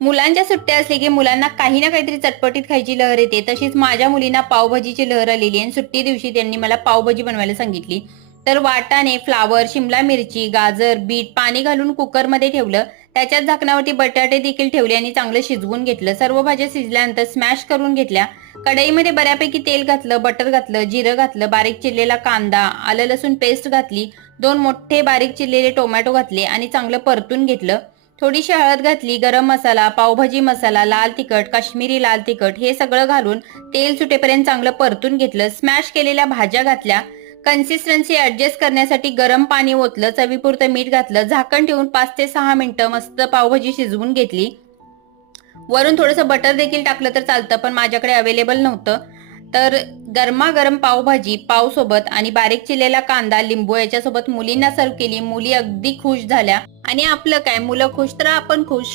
मुलांच्या सुट्ट्या असली की मुलांना काही ना काहीतरी चटपटीत खायची लहर येते. तशीच माझ्या मुलींना पावभाजीची लहर आलेली आणि सुट्टी दिवशी त्यांनी मला पावभाजी बनवायला सांगितली. तर वाटाणे, फ्लावर, शिमला मिरची, गाजर, बीट पाणी घालून कुकरमध्ये ठेवलं. त्याच्यात झाकणावरती बटाटे देखील ठेवले आणि चांगलं शिजवून घेतलं. सर्व भाज्या शिजल्यानंतर स्मॅश करून घेतल्या. कढईमध्ये बऱ्यापैकी तेल घातलं, बटर घातलं, जिरं घातलं, बारीक चिरलेला कांदा, आलं लसूण पेस्ट घातली, 2 मोठे बारीक चिरलेले टोमॅटो घातले आणि चांगलं परतून घेतलं. थोडीशी हळद घातली, गरम मसाला, पावभाजी मसाला, लाल तिखट, काश्मीरी लाल तिखट हे सगळं घालून तेल सुटेपर्यंत चांगलं परतून घेतलं. स्मॅश केलेल्या भाज्या घातल्या. कन्सिस्टन्सी ऍडजस्ट करण्यासाठी गरम पाणी ओतलं, चवीपुरतं मीठ घातलं, झाकण ठेवून 5 ते 6 मिनिटं मस्त पावभाजी शिजवून घेतली. वरून थोडंसं बटर देखील टाकलं तर चालतं, पण माझ्याकडे अवेलेबल नव्हतं. तर गरमागरम पावभाजी पावसोबत आणि बारीक चिरलेला कांदा, लिंबू याच्यासोबत मुलींना सर्व केली. मुली अगदी खुश झाल्या आणि आपलं काय, मुलं खुश तर आपण खुश.